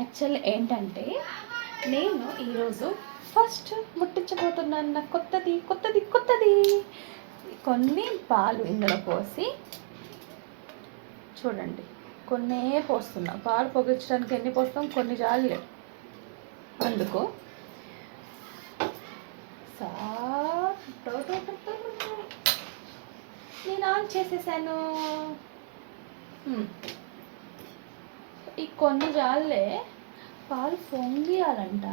Actual ఏంటంటే నేను ఈరోజు ఫస్ట్ ముట్టించబోతున్నాను నా కొత్తది కొత్తది కొత్తది కొన్ని పాలు ఇందులో పోసి చూడండి. కొన్నే పోస్తున్నా. పాలు పొగించడానికి ఎన్ని పోస్తాం, కొన్ని చాలులే. అందుకు నేను ఆన్ చేసేసాను. ఈ కొన్ని జాలే పాలు పొంగియాలంట.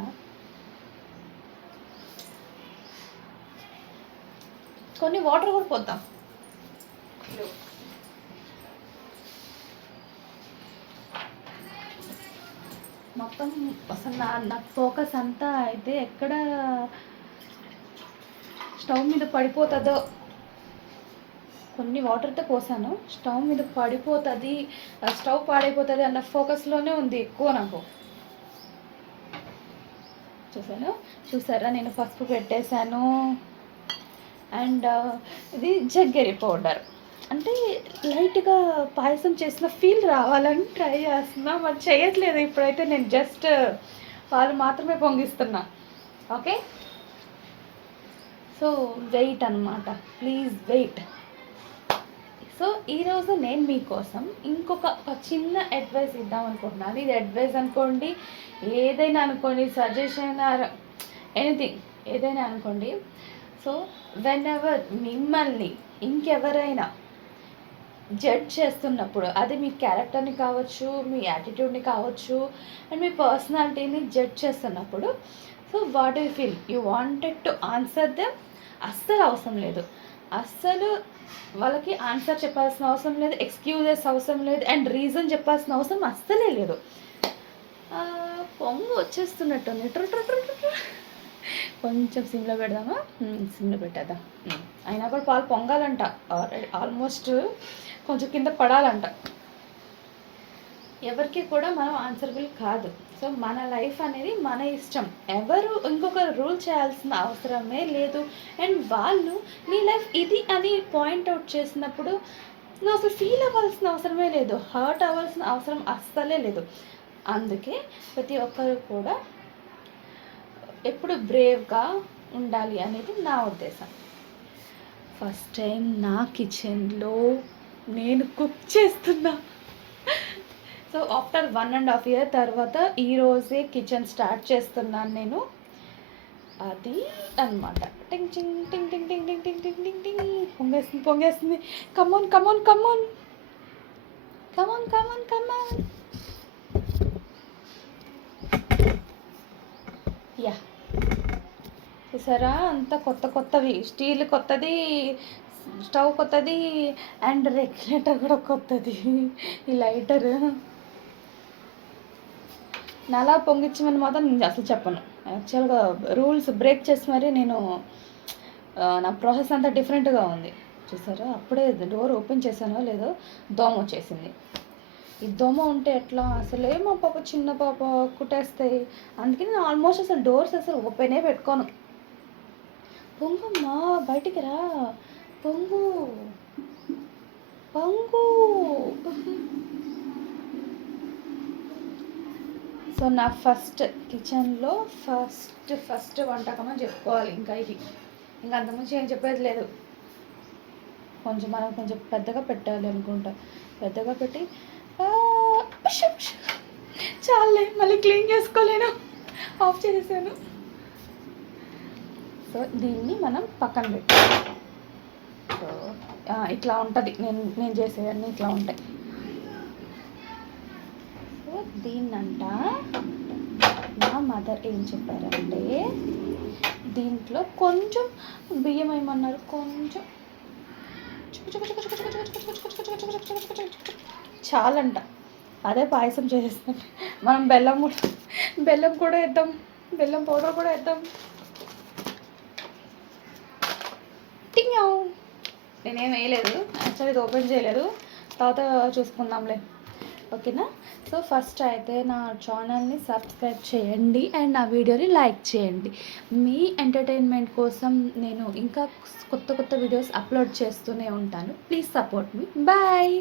కొన్ని వాటర్ కూడా పోద్దాం. మొత్తం అసలు నా ఫోకస్ అంతా అయితే ఎక్కడ స్టవ్ మీద పడిపోతుందో. కొన్ని వాటర్తో పోసాను, స్టవ్ మీద పడిపోతుంది, స్టవ్ పాడైపోతుంది అన్న ఫోకస్లోనే ఉంది ఎక్కువ నాకు. చూసారా నేను పసుపు పెట్టేశాను. అండ్ ఇది జగ్గరి పౌడర్, అంటే లైట్గా పాయసం చేసిన ఫీల్ రావాలని ట్రై చేస్తున్నా. మరి చేయట్లేదు ఇప్పుడైతే. నేను జస్ట్ పాలు మాత్రమే పొంగిస్తున్నా. ఓకే, సో వెయిట్ అన్నమాట, ప్లీజ్ వెయిట్. సో ఈరోజు నేను మీకోసం ఇంకొక చిన్న అడ్వైస్ ఇద్దాం అనుకుంటున్నాను. ఇది అడ్వైస్ అనుకోండి, ఏదైనా అనుకోండి, సజెషన్ ఆర్ ఎనీథింగ్, ఏదైనా అనుకోండి. సో వెన్ ఎవర్ మిమ్మల్ని ఇంకెవరైనా జడ్జ్ చేస్తున్నప్పుడు, అది మీ క్యారెక్టర్ని కావచ్చు, మీ యాటిట్యూడ్ని కావచ్చు, అండ్ మీ పర్సనాలిటీని జడ్జ్ చేస్తున్నప్పుడు, so what you feel, you wanted to answer them. అస్సలు అవసరం లేదు. అస్సలు వాళ్ళకి ఆన్సర్ చెప్పాల్సిన అవసరం లేదు, ఎక్స్క్యూజెస్ అవసరం లేదు, అండ్ రీజన్ చెప్పాల్సిన అవసరం అస్సలే లేదు. పొంగు వచ్చేస్తున్నట్టుంది. కొంచెం సిమ్లో పెడదామా? సిమ్లో పెట్టేద్దాం. అయినా కూడా పాలు పొంగాలంట, ఆల్మోస్ట్ కొంచెం కింద పడాలంట. ఎవరికి కూడా మనం ఆన్సరబుల్ కాదు. సో మన లైఫ్ అనేది మన ఇష్టం. ఎవరు ఇంకొకరు రూల్ చేయాల్సిన అవసరమే లేదు. అండ్ వాళ్ళు నీ లైఫ్ ఇది అని పాయింట్అవుట్ చేసినప్పుడు నువ్వు అసలు ఫీల్ అవ్వాల్సిన అవసరమే లేదు, హర్ట్ అవ్వాల్సిన అవసరం అస్సలే లేదు. అందుకే ప్రతి ఒక్కరు కూడా ఎప్పుడు బ్రేవ్గా ఉండాలి అనేది నా ఉద్దేశం. ఫస్ట్ టైం నా కిచెన్లో నేను కుక్ చేస్తున్నా. సో ఆఫ్టర్ 1.5 years తర్వాత ఈరోజే కిచెన్ స్టార్ట్ చేస్తున్నాను నేను. అది అన్నమాట. టింగ్ టింగ్ టింగ్ టింగ్ టింగ్ టింగ్ టింగ్ టింగ్ టింగ్ టింగ్ పొంగేస్తుంది. Come on come on come on come on come on come on. Yeah, చూసారా అంతా కొత్తవి. స్టీల్ కొత్తది, స్టవ్ కొత్తది, అండ్ రెగ్యులేటర్ కూడా కొత్తది. ఈ లైటర్ నలా పొంగించమని మాత్రం నేను అసలు చెప్పను. యాక్చువల్గా రూల్స్ బ్రేక్ చేసి మరి నేను నా ప్రాసెస్ అంతా డిఫరెంట్గా ఉంది. చూసారా, అప్పుడే డోర్ ఓపెన్ చేశానో లేదో దోమ వచ్చేసింది. ఈ దోమ ఉంటే ఎట్లా, అసలే మా పాప చిన్న పాప కుట్టేస్తాయి. అందుకే నేను ఆల్మోస్ట్ అసలు డోర్స్ అసలు ఓపెనే పెట్టుకోను. పొంగమ్మా, బయటికి రా, పొంగు పొంగు. సో నా కిచెన్లో ఫస్ట్ వంటకం అని చెప్పుకోవాలి. ఇంకా అంతకుమించి ఏం చెప్పేది లేదు. మనం కొంచెం పెద్దగా పెట్టాలి అనుకుంటా. పెద్దగా పెట్టి చాలే, మళ్ళీ క్లీన్ చేసుకోలేను, ఆఫ్ చేసేసాను. సో దీన్ని మనం పక్కన పెట్టాలి. సో ఇట్లా ఉంటుంది. నేను చేసేవన్నీ ఇట్లా ఉంటాయి. సో దీన్నంట నా మదర్ ఏం చెప్పారంటే, దీంట్లో కొంచెం బియ్యం ఏమన్నారు, కొంచెం చాలంట. అదే పాయసం చేసేస్తున్నట్టు. మనం బెల్లం కూడా వేద్దాం, బెల్లం పౌడర్ కూడా వేద్దాం. నేనేం వేయలేదు యాక్చువల్లీ, ఇది ఓపెన్ చేయలేదు, తర్వాత చూసుకుందాంలే. ఓకేనా? సో ఫస్ట్ అయితే నా ఛానల్ని సబ్స్క్రైబ్ చేయండి అండ్ నా వీడియోని లైక్ చేయండి. మీ ఎంటర్టైన్మెంట్ కోసం నేను ఇంకా కొత్త వీడియోస్ అప్లోడ్ చేస్తూనే ఉంటాను. Please support me. బాయ్.